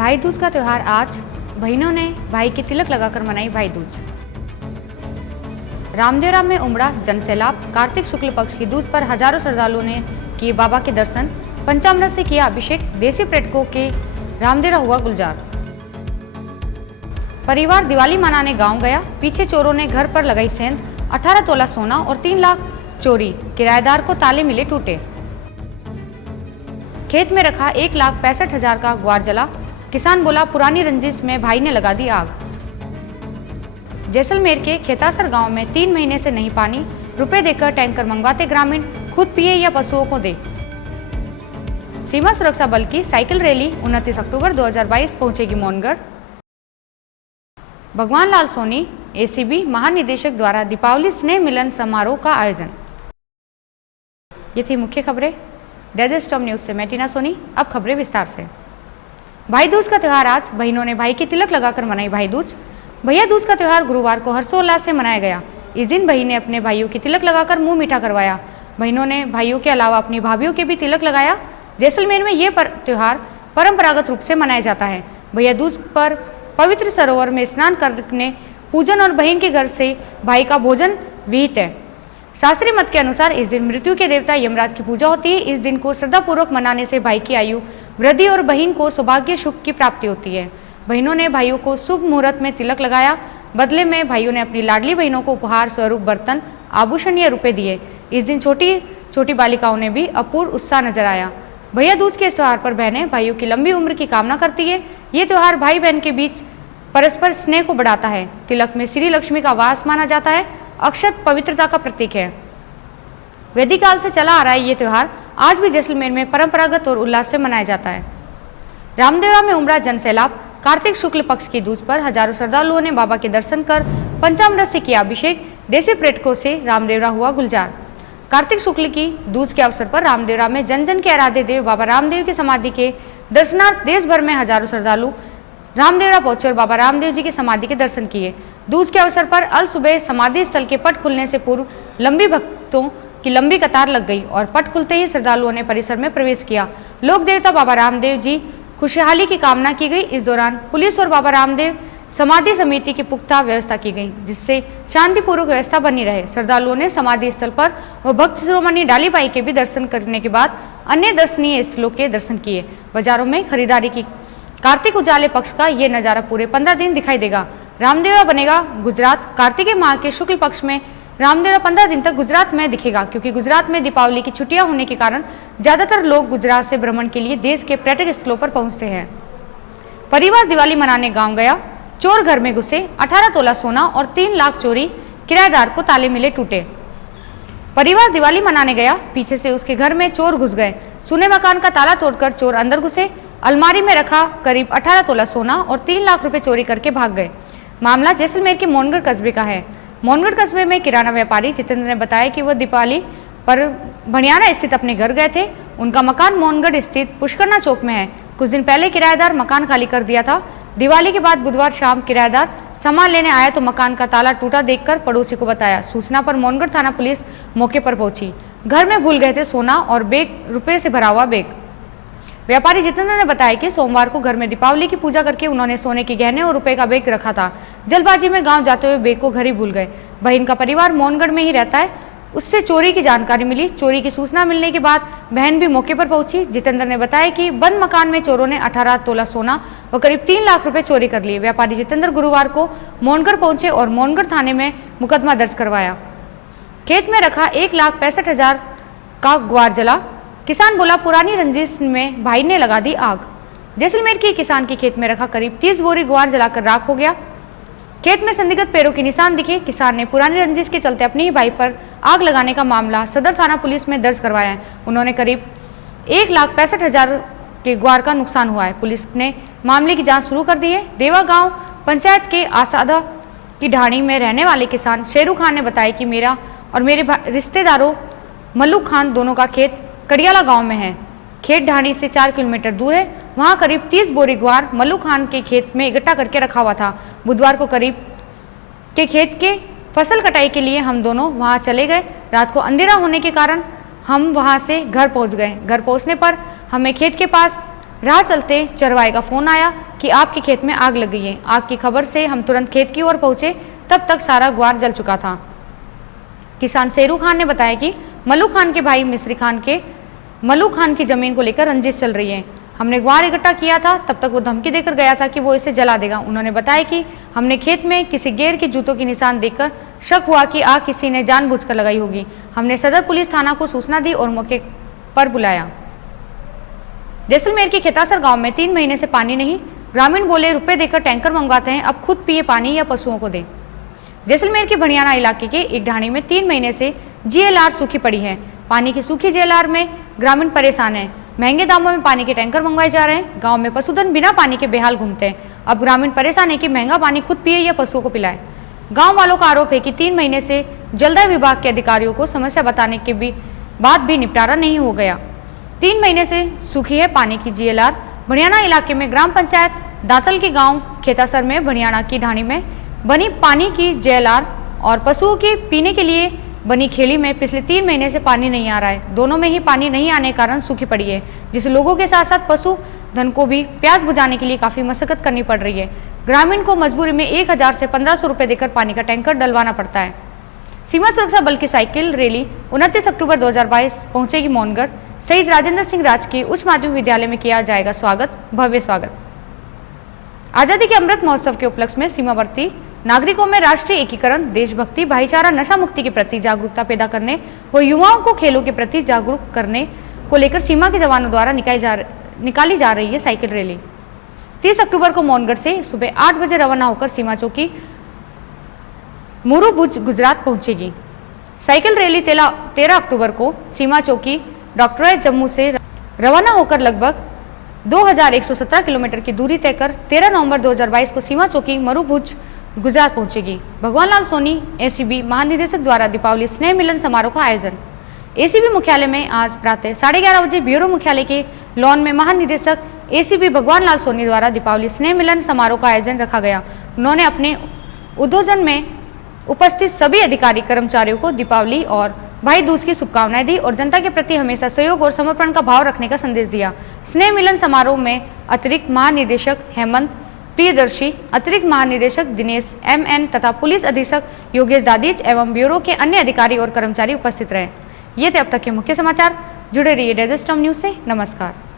भाई दूज का त्यौहार आज बहनों ने भाई की तिलक लगाकर मनाई भाई दूज। रामदेवरा में उमड़ा जनसैलाब। कार्तिक शुक्ल पक्ष की दूज पर हजारों श्रद्धालुओं ने किए बाबा के दर्शन। पंचामृत से किया अभिषेक। देसी पर्यटकों के रामदेवरा हुआ गुलजार। परिवार दिवाली मनाने गांव गया। पीछे चोरों ने घर पर लगाई सेंध। 18 तोला सोना और 3 लाख चोरी। किराएदार को ताले मिले टूटे। खेत में रखा 1,65,000 का ग्वार जला। किसान बोला पुरानी रंजिश में भाई ने लगा दी आग। जैसलमेर के खेतासर गांव में 3 महीने से नहीं पानी। रुपए देकर टैंकर मंगवाते ग्रामीण, खुद पिए या पशुओं को दे। सीमा सुरक्षा बल की साइकिल रैली 29 अक्टूबर 2022 पहुंचेगी मोनगढ़। भगवान लाल सोनी एसीबी महानिदेशक द्वारा दीपावली स्नेह मिलन समारोह का आयोजन। ये थी मुख्य खबरें। डाइजेस्ट ऑफ न्यूज से मैं टीना सोनी। अब खबरें विस्तार से। भाई दूज का त्यौहार आज बहनों ने भाई की तिलक लगाकर मनाई भाई दूज। भैया दूज का त्यौहार गुरुवार को हर्षोल्लास से मनाया गया। इस दिन बहन ने अपने भाइयों की तिलक लगाकर मुंह मीठा करवाया। बहनों ने भाइयों के अलावा अपनी भाभियों के भी तिलक लगाया। जैसलमेर में ये त्यौहार परंपरागत रूप से मनाया जाता है। भैया दूज पर पवित्र सरोवर में स्नान करने पूजन और बहन के घर से भाई का भोजन विहित है। शास्त्रीय मत के अनुसार इस दिन मृत्यु के देवता यमराज की पूजा होती है। इस दिन को श्रद्धापूर्वक मनाने से भाई की आयु वृद्धि और बहन को सौभाग्य सुख की प्राप्ति होती है। बहनों ने भाइयों को शुभ मुहूर्त में तिलक लगाया। बदले में भाइयों ने अपनी लाडली बहनों को उपहार स्वरूप बर्तन, आभूषण या रुपए दिए। इस दिन छोटी छोटी बालिकाओं ने भी अपूर्व उत्साह नजर आया। भैया दूज के इस त्यौहार पर बहनें भाइयों की लंबी उम्र की कामना करती है। ये त्यौहार भाई बहन के बीच परस्पर स्नेह को बढ़ाता है। तिलक में श्री लक्ष्मी का वास माना जाता है। अक्षत पवित्रता का प्रतीक है। वैदिक काल से चला आ रहा है ये त्यौहार आज भी जैसलमेर में परंपरागत और उल्लास से मनाया जाता है। रामदेवरा में उमड़ा जनसैलाब। कार्तिक शुक्ल पक्ष की दूज पर हजारों श्रद्धालुओं ने बाबा के दर्शन कर पंचामृत से किया अभिषेक। देसी पर्यटकों से रामदेवरा हुआ गुलजार। कार्तिक शुक्ल की दूज के अवसर पर रामदेवरा में जन जन के आराध्य देव बाबा रामदेव की समाधि के दर्शनार्थ देश भर में हजारों श्रद्धालु रामदेवरा पहुंचे और बाबा रामदेव जी की समाधि के दर्शन किए। दूज के अवसर पर अल सुबह समाधि स्थल के पट खुलने से पूर्व लंबी भक्तों की लंबी कतार लग गई और पट खुलते ही श्रद्धालुओं ने परिसर में प्रवेश किया। लोक देवता बाबा रामदेव जी खुशहाली की कामना की गई। इस दौरान पुलिस और बाबा रामदेव समाधि समिति की पुख्ता व्यवस्था की गई, जिससे शांतिपूर्वक व्यवस्था बनी रहे। श्रद्धालुओं ने समाधि स्थल पर व भक्त शिरोमणि डालीबाई के भी दर्शन करने के बाद अन्य दर्शनीय स्थलों के दर्शन किए। बाजारों में खरीदारी की। कार्तिक उजाले पक्ष का ये नजारा पूरे 15 दिन दिखाई देगा। रामदेवरा बनेगा गुजरात। कार्तिक माह के शुक्ल पक्ष में रामदेवरा 15 दिन तक गुजरात में दिखेगा, क्योंकि गुजरात में दीपावली की छुट्टियां होने के कारण ज्यादातर लोग गुजरात से भ्रमण के लिए देश के पर्यटक स्थलों पर पहुंचते हैं। परिवार दिवाली मनाने गांव गया। चोर घर में घुसे। 18 तोला सोना और 3 लाख चोरी। किराएदार को ताले मिले टूटे। परिवार दिवाली मनाने गया। पीछे से उसके घर में चोर घुस गए। सुने मकान का ताला तोड़कर चोर अंदर घुसे। अलमारी में रखा करीब 18 तोला सोना और 3 लाख रुपए चोरी करके भाग गए। मामला जैसलमेर के मोनगढ़ कस्बे का है। मोनगढ़ कस्बे में किराना व्यापारी जितेंद्र ने बताया कि वह दीपावली पर भणियारा स्थित अपने घर गए थे। उनका मकान मोनगढ़ स्थित पुष्करना चौक में है। कुछ दिन पहले किराएदार मकान खाली कर दिया था। दिवाली के बाद बुधवार शाम किराएदार सामान लेने आया तो मकान का ताला टूटा देखकर पड़ोसी को बताया। सूचना पर मोनगढ़ थाना पुलिस मौके पर पहुंची। घर में भूल गए थे सोना और बैग, रुपए से भरा हुआ बैग। व्यापारी जितेंद्र ने बताया कि सोमवार को घर में दीपावली की पूजा करके उन्होंने सोने के गहने और रुपए का बैग रखा था। जल्दबाजी में गांव जाते हुए बैग को घर ही भूल गए। बहन का परिवार मोनगढ़ में ही रहता है। उससे चोरी की जानकारी मिली। चोरी की सूचना मिलने के बाद बहन भी मौके पर पहुंची। जितेंद्र ने बताया कि बंद मकान में चोरों ने 18 तोला सोना व करीब 3 लाख रुपए चोरी कर लिए। व्यापारी जितेंद्र गुरुवार को मोनगढ़ पहुंचे और मोनगढ़ थाने में मुकदमा दर्ज करवाया। खेत में रखा 1,65,000 का ग्वार जला। किसान बोला पुरानी रंजिश में भाई ने लगा दी आग। जैसलमेर के किसान के खेत में रखा करीब 30 बोरी ग्वार जलाकर राख हो गया। खेत में संदिग्ध पैरों के निशान दिखे। किसान ने पुरानी रंजिश के चलते अपने ही भाई पर आग लगाने का मामला सदर थाना पुलिस में दर्ज करवाया है। उन्होंने करीब 1,65,000 के ग्वार का नुकसान हुआ है। पुलिस ने मामले की जांच शुरू कर दी है। देवा गांव पंचायत के आसादा की ढाणी में रहने वाले किसान शेरू खान ने बताया कि मेरा और मेरे रिश्तेदारों मल्लू खान दोनों का खेत कड़ियाला गांव में है। खेत ढाणी से 4 किलोमीटर दूर है। वहां करीब 30 बोरी ग्वार मल्लू खान के खेत में इकट्ठा करके रखा हुआ था। बुधवार को करीब के खेत के फसल कटाई के लिए हम दोनों वहां चले गए। रात को अंधेरा होने के कारण हम वहां से घर पहुंच गए। घर पहुंचने पर हमें खेत के पास राह चलते चरवाहे का फोन आया। कि आपके खेत में आग लग गई है। आग की खबर से हम तुरंत खेत की ओर पहुंचे, तब तक सारा ग्वार जल चुका था। किसान शेरू खान ने बताया कि मलूक खान के भाई मिस्री खान के मलूक खान की जमीन को लेकर रंजिश चल रही है। हमने ग्वार इकट्ठा किया था, तब तक वो धमकी देकर गया था कि वो इसे जला देगा। उन्होंने बताया कि हमने खेत में किसी गैर के जूतों के निशान देखकर शक हुआ कि आग किसी ने जानबूझकर लगाई होगी। हमने सदर पुलिस थाना को सूचना दी और मौके पर बुलाया। जैसलमेर के खेतासर गांव में 3 महीने से पानी नहीं। ग्रामीण बोले रुपए देकर टैंकर मंगवाते हैं, अब खुद पिए पानी या पशुओं को दे। जैसलमेर के भड़ियाना इलाके के एक ढाणी में 3 महीने से जीएलआर सूखी पड़ी है। पानी की सूखी जीएलआर में ग्रामीण परेशान है। महंगे दामों में पानी के टैंकर मंगवाए जा रहे हैं। गांव में पशुधन बिना पानी के बेहाल घूमते हैं। अब ग्रामीण परेशान है कि महंगा पानी खुद पिए या पशुओं को पिलाए। गांव वालों का आरोप है कि 3 महीने से जलदाय विभाग के अधिकारियों को समस्या बताने के बाद भी निपटारा नहीं हो गया। 3 महीने से सूखी है पानी की जीएलआर। भड़ियाना इलाके में ग्राम पंचायत दातल के गांव खेतासर में भड़ियाना की ढाणी में बनी पानी की जीएलआर और पशुओं के पीने के लिए बनी खेली में पिछले 3 महीने से पानी नहीं आ रहा है। दोनों में ही पानी नहीं आने के कारण सूखी पड़ी है, जिससे लोगों के साथ साथ पशु धन को भी प्यास बुझाने के लिए काफी मशक्कत करनी पड़ रही है। ग्रामीण को मजबूरी में 1000 से 1500 रुपए देकर पानी का टैंकर डलवाना पड़ता है। सीमा सुरक्षा बल की साइकिल रैली 29 अक्टूबर 2022 पहुंचेगी मौनगढ़। शहीद राजेंद्र सिंह राजकीय उच्च माध्यमिक विद्यालय में किया जाएगा स्वागत, भव्य स्वागत। आजादी के अमृत महोत्सव के उपलक्ष्य में सीमावर्ती नागरिकों में राष्ट्रीय एकीकरण, देशभक्ति, भाईचारा, नशा मुक्ति के प्रति जागरूकता पैदा करने व युवाओं को खेलों के प्रति जागरूक करने को लेकर सीमा के जवानों द्वारा निकाली जा रही है साइकिल रैली। 30 अक्टूबर को मौनगढ़ से सुबह 8 बजे रवाना होकर सीमा चौकी मुरुभुज गुजरात पहुंचेगी। साइकिल रैली 13 अक्टूबर को सीमा चौकी डॉक्टर जम्मू से रवाना होकर लगभग 2117 किलोमीटर की दूरी तय कर 13 नवंबर 2022 को सीमा चौकी मुरुभुज गुजरात पहुंचेगी। भगवान लाल सोनी एसीबी महानिदेशक द्वारा दीपावली स्नेह मिलन समारोह का आयोजन। एसीबी मुख्यालय में आज प्रातः 11:30 बजे ब्यूरो मुख्यालय के लॉन में महानिदेशक एसीबी भगवान लाल सोनी द्वारा दीपावली स्नेह मिलन समारोह का आयोजन रखा गया। उन्होंने अपने उद्बोधन में उपस्थित सभी अधिकारी कर्मचारियों को दीपावली और भाई दूज की शुभकामनाएं दी और जनता के प्रति हमेशा सहयोग और समर्पण का भाव रखने का संदेश दिया। स्नेह मिलन समारोह में अतिरिक्त महानिदेशक हेमंत प्रियदर्शी, अतिरिक्त महानिदेशक दिनेश MN तथा पुलिस अधीक्षक योगेश दादीज एवं ब्यूरो के अन्य अधिकारी और कर्मचारी उपस्थित रहे। ये थे अब तक के मुख्य समाचार। जुड़े रहिए डाइजेस्ट न्यूज से। नमस्कार।